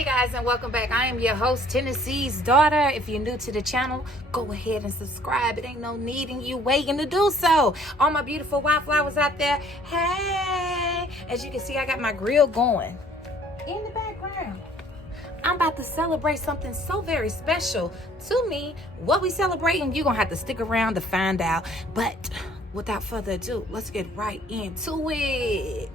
Hey guys, and welcome back. I am your host, Tennessee's daughter. If you're new to the channel, go ahead and subscribe. It ain't no needing you waiting to do so. All my beautiful wildflowers out there, hey! As you can see, I got my grill going in the background. I'm about to celebrate something so very special to me. What we celebrating, you're gonna have to stick around to find out. But without further ado, let's get right into it.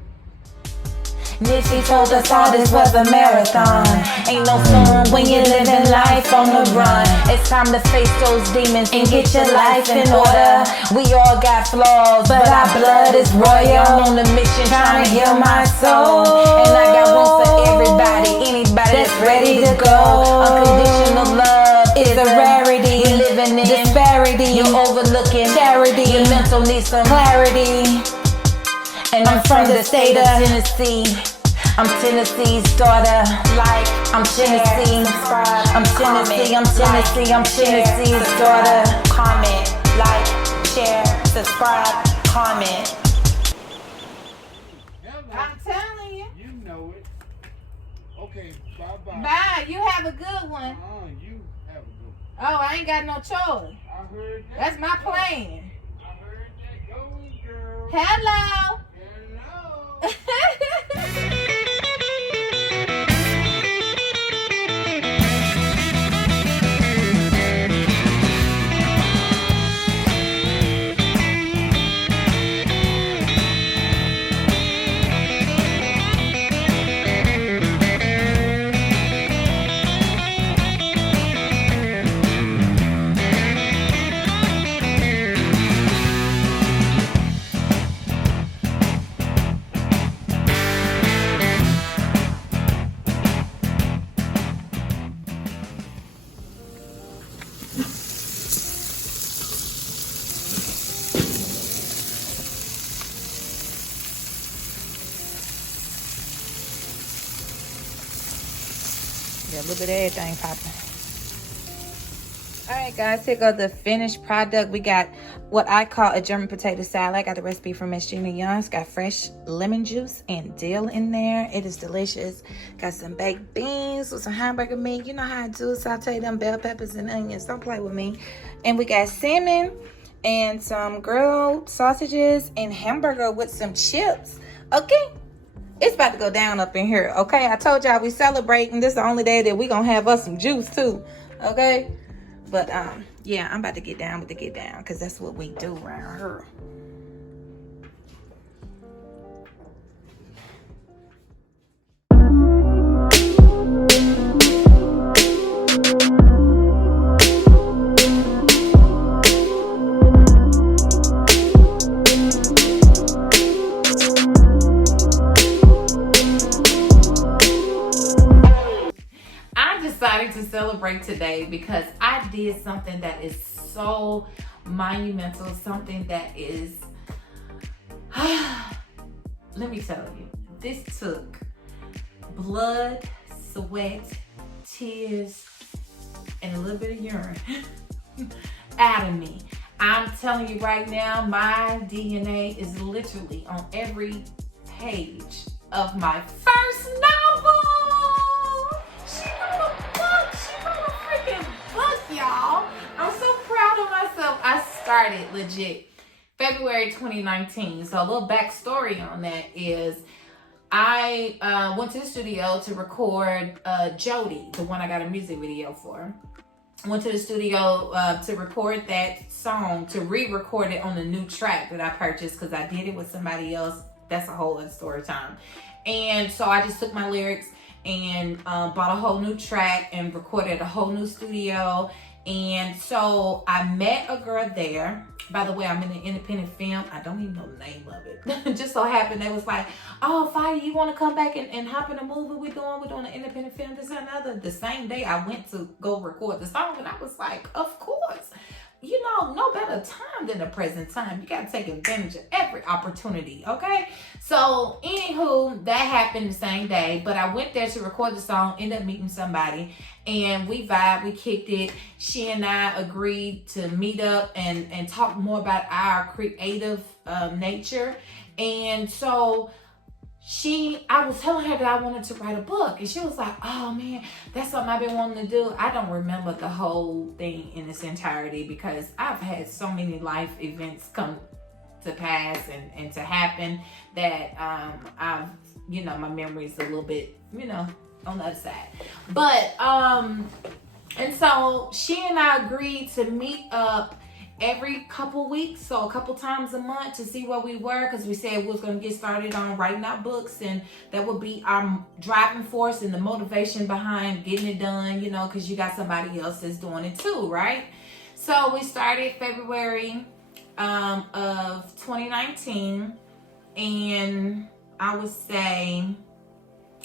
Nipsey told us all this was a marathon. Ain't no fun when you're living life on the run. It's time to face those demons and get your life in order. We all got flaws, but our blood is royal. I'm on a mission trying to heal my soul, and I got room for everybody, anybody that's ready to go. Unconditional love is a rarity. You're living in disparity. You're overlooking charity. Your mental needs some clarity. And I'm from the state of Tennessee. I'm Tennessee's daughter. Like, I'm Tennessee. I'm Tennessee. I'm Tennessee. I'm Tennessee's daughter. Comment, like, share, subscribe, comment. I'm telling you. You know it. Okay, bye-bye. Bye. You have a good one. You have a good one. Oh, I ain't got no choice. I heard that. That's my plan. I heard that. Go, girl. Hello. Hello. Yeah, a little bit of everything popping. All right, guys, here goes the finished product. We got what I call a German potato salad. I got the recipe from Miss Gina Young. It's got fresh lemon juice and dill in there. It is delicious. Got some baked beans with some hamburger meat. You know how I do. Saute them bell peppers and onions. Don't play with me. And we got salmon and some grilled sausages and hamburger with some chips. Okay. It's about to go down up in here, okay? I told y'all we celebrating. This is the only day that we gonna have us some juice too, okay? But yeah, I'm about to get down with the get down because that's what we do around here. To celebrate today because I did something that is so monumental, something that is let me tell you, this took blood, sweat, tears, and a little bit of urine out of me. I'm telling you right now, my DNA is literally on every page of my first novel. Y'all, I'm so proud of myself. I started legit February 2019. So a little backstory on that is I went to the studio to record Jody, the one I got a music video for. Went to the studio to record that song, to re-record it on a new track that I purchased because I did it with somebody else. That's a whole other story time. And so I just took my lyrics and bought a whole new track and recorded a whole new studio. And so I met a girl there. By the way, I'm in an independent film. I don't even know the name of it. Just so happened they was like, oh, Fire, you want to come back and hop in a movie we're doing an independent film, this and another. The same day I went to go record the song, and I was like, of course. You know, no better time than the present time. You got to take advantage of every opportunity, okay? So, anywho, that happened the same day. But I went there to record the song, ended up meeting somebody. And we vibed, we kicked it. She and I agreed to meet up and talk more about our creative nature. And so I was telling her that I wanted to write a book, and she was like, oh man, that's something I've been wanting to do. I don't remember the whole thing in its entirety because I've had so many life events come to pass and to happen that I've, my memory is a little bit, on the other side. But and so she and I agreed to meet up every couple weeks, so a couple times a month, to see where we were, because we said we was going to get started on writing our books, and that would be our driving force and the motivation behind getting it done, because you got somebody else that's doing it too, right? So we started February of 2019, and I would say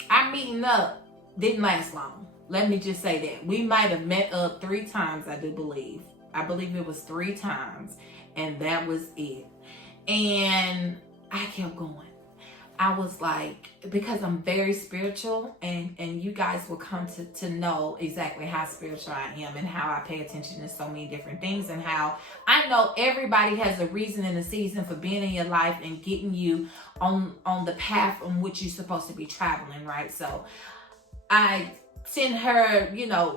our meeting up didn't last long. Let me just say that. We might have met up 3 times, I do believe. I believe it was 3 times, and that was it. And I kept going. I was like, because I'm very spiritual, and you guys will come to know exactly how spiritual I am and how I pay attention to so many different things, and how I know everybody has a reason and a season for being in your life and getting you on the path on which you're supposed to be traveling, right? So I send her,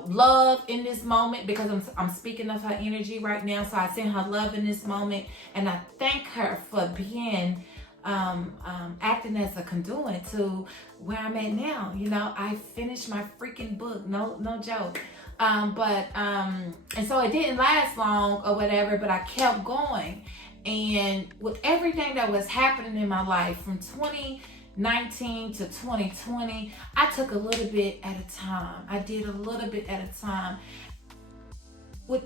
love in this moment, because I'm speaking of her energy right now. So I send her love in this moment, and I thank her for being acting as a conduit to where I'm at now. I finished my freaking book, no joke. And so it didn't last long or whatever, but I kept going. And with everything that was happening in my life from 2019 to 2020, I took a little bit at a time. I did a little bit at a time. With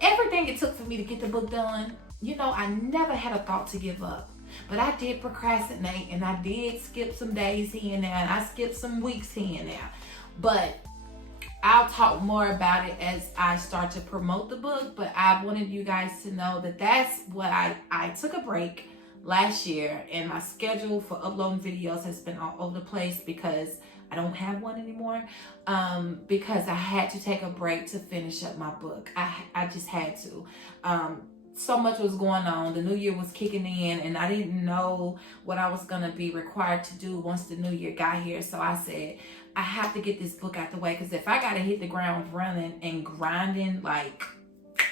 everything it took for me to get the book done, I never had a thought to give up. But I did procrastinate, and I did skip some days here and there, and I skipped some weeks here and there. But I'll talk more about it as I start to promote the book. But I wanted you guys to know that that's what I took a break last year, and my schedule for uploading videos has been all over the place because I don't have one anymore, because I had to take a break to finish up my book. I just had to. So much was going on. The new year was kicking in, and I didn't know what I was going to be required to do once the new year got here. So I said, I have to get this book out the way, because if I got to hit the ground running and grinding, like,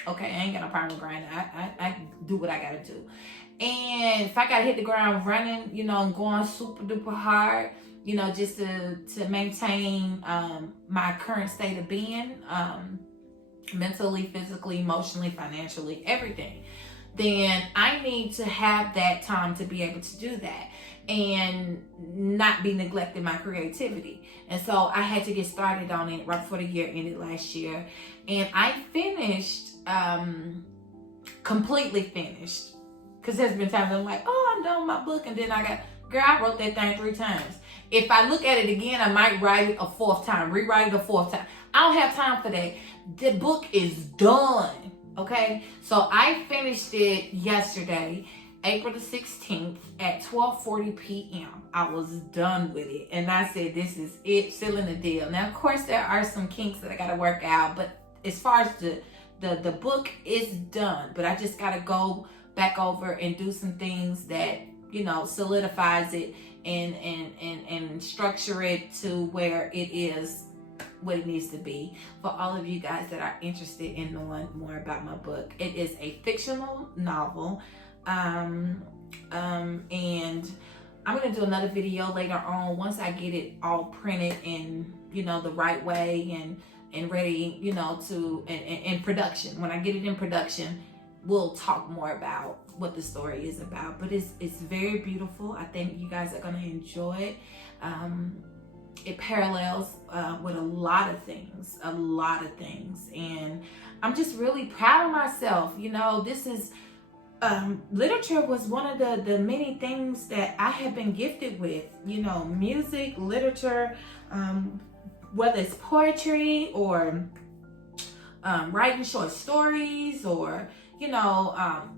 okay, I ain't got no problem with grinding. I do what I got to do. And if I got to hit the ground running, and going super duper hard, just to maintain my current state of being, mentally, physically, emotionally, financially, everything, then I need to have that time to be able to do that and not be neglecting my creativity. And so I had to get started on it right before the year ended last year. And I finished, completely finished. Because there's been times I'm like, oh, I'm done with my book. And then I wrote that thing 3 times. If I look at it again, I might write it a 4th time, rewrite it a 4th time. I don't have time for that. The book is done, okay? So I finished it yesterday, April the 16th at 12:40 p.m. I was done with it. And I said, this is it, sealing the deal. Now, of course, there are some kinks that I got to work out. But as far as the book is done. But I just got to go back over and do some things that, solidifies it and structure it to where it is what it needs to be. For all of you guys that are interested in knowing more about my book, it is a fictional novel, and I'm gonna do another video later on once I get it all printed in the right way and ready, to in production. When I get it in production, we'll talk more about what the story is about. But it's very beautiful. I think you guys are gonna enjoy it. It parallels with a lot of things, and I'm just really proud of myself. This is literature was one of the many things that I have been gifted with. Music, literature, whether it's poetry or writing short stories or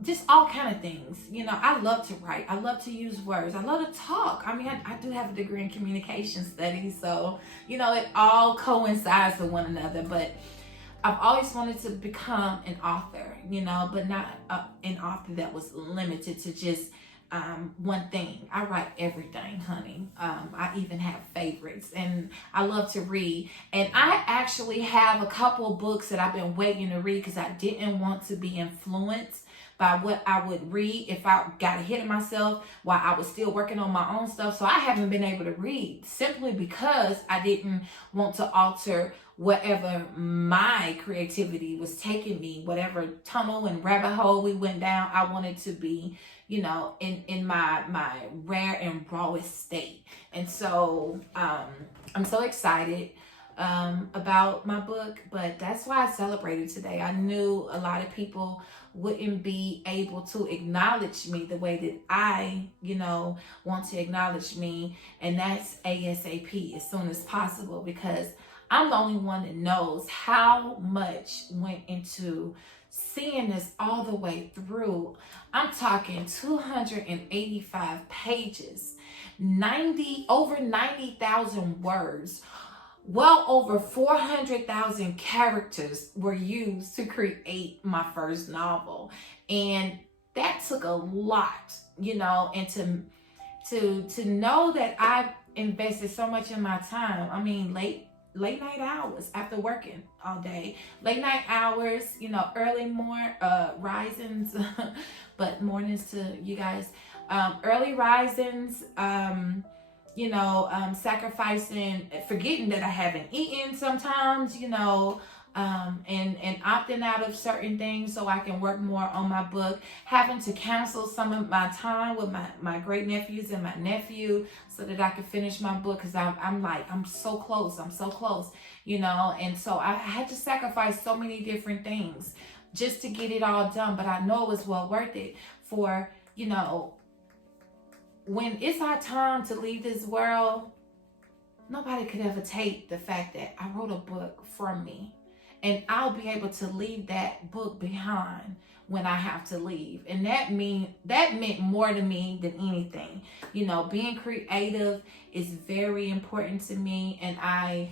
just all kind of things. I love to write. I love to use words. I love to talk. I mean, I do have a degree in communication studies, so it all coincides with one another. But I've always wanted to become an author, but not an author that was limited to just one thing. I write everything, honey. I even have favorites, and I love to read. And I actually have a couple of books that I've been waiting to read because I didn't want to be influenced by what I would read if I got ahead of myself while I was still working on my own stuff. So I haven't been able to read simply because I didn't want to alter whatever my creativity was taking me, whatever tunnel and rabbit hole we went down. I wanted to be, you know, in my rare and rawest state. And so I'm so excited about my book, but that's why I celebrated today. I knew a lot of people wouldn't be able to acknowledge me the way that I, you know, want to acknowledge me, and that's ASAP, as soon as possible, because I'm the only one that knows how much went into seeing this all the way through. I'm talking 285 pages, over 90,000 words. Well over 400,000 characters were used to create my first novel. And that took a lot, you know, and to know that I've invested so much in my time. I mean, late night hours after working all day, late night hours, you know, early risings, but mornings to you guys, early risings, you know, sacrificing, forgetting that I haven't eaten sometimes, you know, and opting out of certain things so I can work more on my book, having to cancel some of my time with my great nephews and my nephew so that I could finish my book, because I'm so close, you know. And so I had to sacrifice so many different things just to get it all done, but I know it was well worth it for, you know, when it's our time to leave this world, nobody could ever take the fact that I wrote a book from me, and I'll be able to leave that book behind when I have to leave. And that meant more to me than anything. You know, being creative is very important to me, and I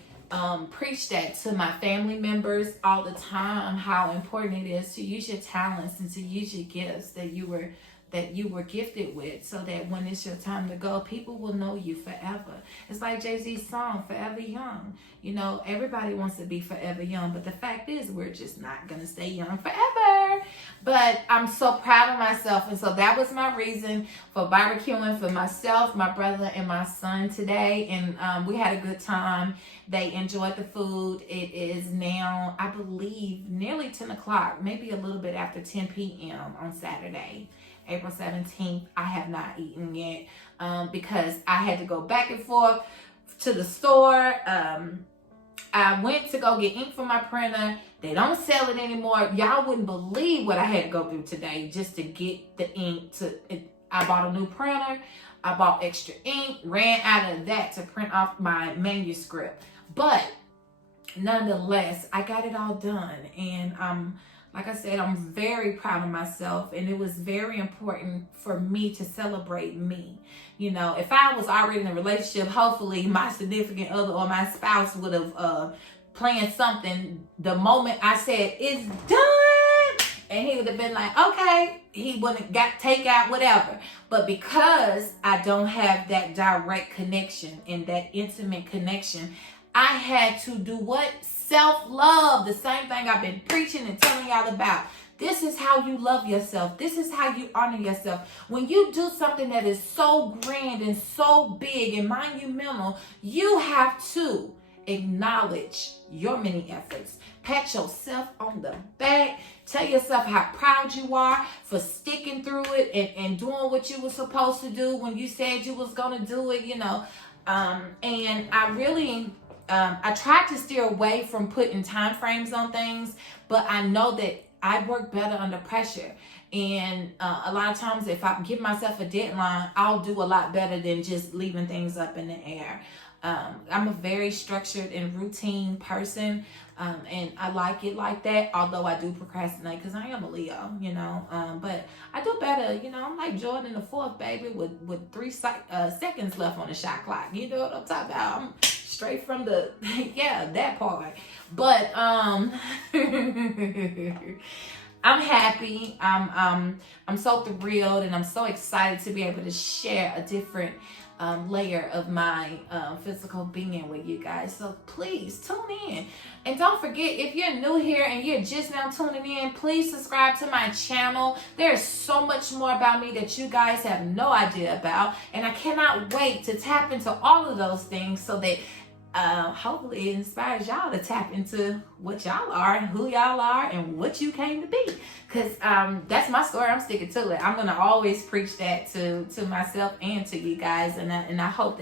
preach that to my family members all the time, how important it is to use your talents and to use your gifts that you were gifted with, so that when it's your time to go, people will know you forever. It's like Jay-Z's song, Forever Young. You know, everybody wants to be forever young, but the fact is we're just not going to stay young forever. But I'm so proud of myself, and so that was my reason for barbecuing for myself, my brother, and my son today, and we had a good time. They enjoyed the food. It is now, I believe, nearly 10 o'clock, maybe a little bit after 10 p.m. on Saturday, April 17th. I have not eaten yet because I had to go back and forth to the store. I went to go get ink for my printer. They don't sell it anymore. Y'all wouldn't believe what I had to go through today just to get the ink. I bought a new printer. I bought extra ink, ran out of that to print off my manuscript. But nonetheless, I got it all done. And like I said, I'm very proud of myself, and it was very important for me to celebrate me. You know, if I was already in a relationship, hopefully my significant other or my spouse would have planned something the moment I said, it's done, and he would have been like, okay, he wouldn't have got takeout, whatever. But because I don't have that direct connection and that intimate connection, I had to do what? Self-love, the same thing I've been preaching and telling y'all about. This is how you love yourself. This is how you honor yourself. When you do something that is so grand and so big and monumental, you have to acknowledge your many efforts. Pat yourself on the back. Tell yourself how proud you are for sticking through it and doing what you were supposed to do when you said you was going to do it, you know. And I really... I tried to steer away from putting time frames on things, but I know that I work better under pressure. And a lot of times if I give myself a deadline, I'll do a lot better than just leaving things up in the air. I'm a very structured and routine person, and I like it like that, although I do procrastinate because I am a Leo, you know, but I do better, you know. I'm like Jordan the fourth, baby, with 3 seconds left on the shot clock. You know what I'm talking about? I'm straight from the, yeah, that part. But I'm happy. I'm so thrilled, and I'm so excited to be able to share a different layer of my physical being with you guys. So please tune in, and don't forget, if you're new here and you're just now tuning in, please subscribe to my channel. There's so much more about me that you guys have no idea about, and I cannot wait to tap into all of those things so that hopefully it inspires y'all to tap into what y'all are and who y'all are and what you came to be, because that's my story. I'm sticking to it. I'm gonna always preach that to myself and to you guys, and I hope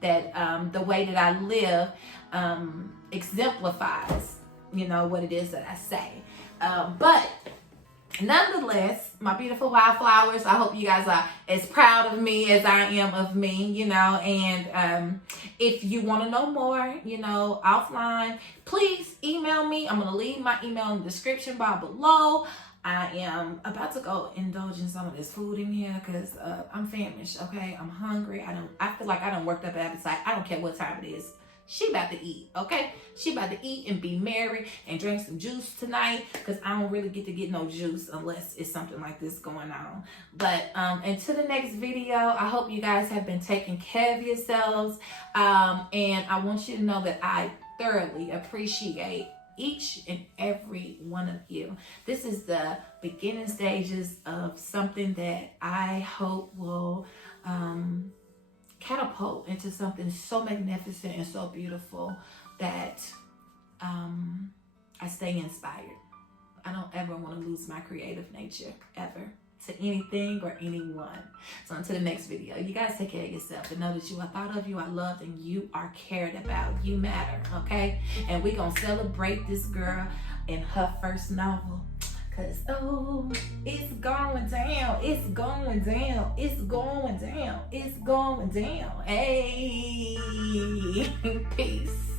that the way that I live exemplifies, you know, what it is that I say. But nonetheless, my beautiful wildflowers, I hope you guys are as proud of me as I am of me, you know. And if you want to know more, you know, offline, please email me. I'm going to leave my email in the description bar below. I am about to go indulge in some of this food in here because I'm famished, okay? I'm hungry. I feel like I done worked up an appetite. I don't care what time it is. She about to eat, okay? She about to eat and be merry and drink some juice tonight, because I don't really get no juice unless it's something like this going on. But until the next video, I hope you guys have been taking care of yourselves. And I want you to know that I thoroughly appreciate each and every one of you. This is the beginning stages of something that I hope will catapult into something so magnificent and so beautiful that I stay inspired. I don't ever want to lose my creative nature, ever, to anything or anyone. So until the next video, you guys take care of yourself and know that you are thought of, you are loved, and you are cared about. You matter, okay? And we're going to celebrate this girl in her first novel. Cause oh, it's going down, it's going down, it's going down, it's going down. Hey, peace.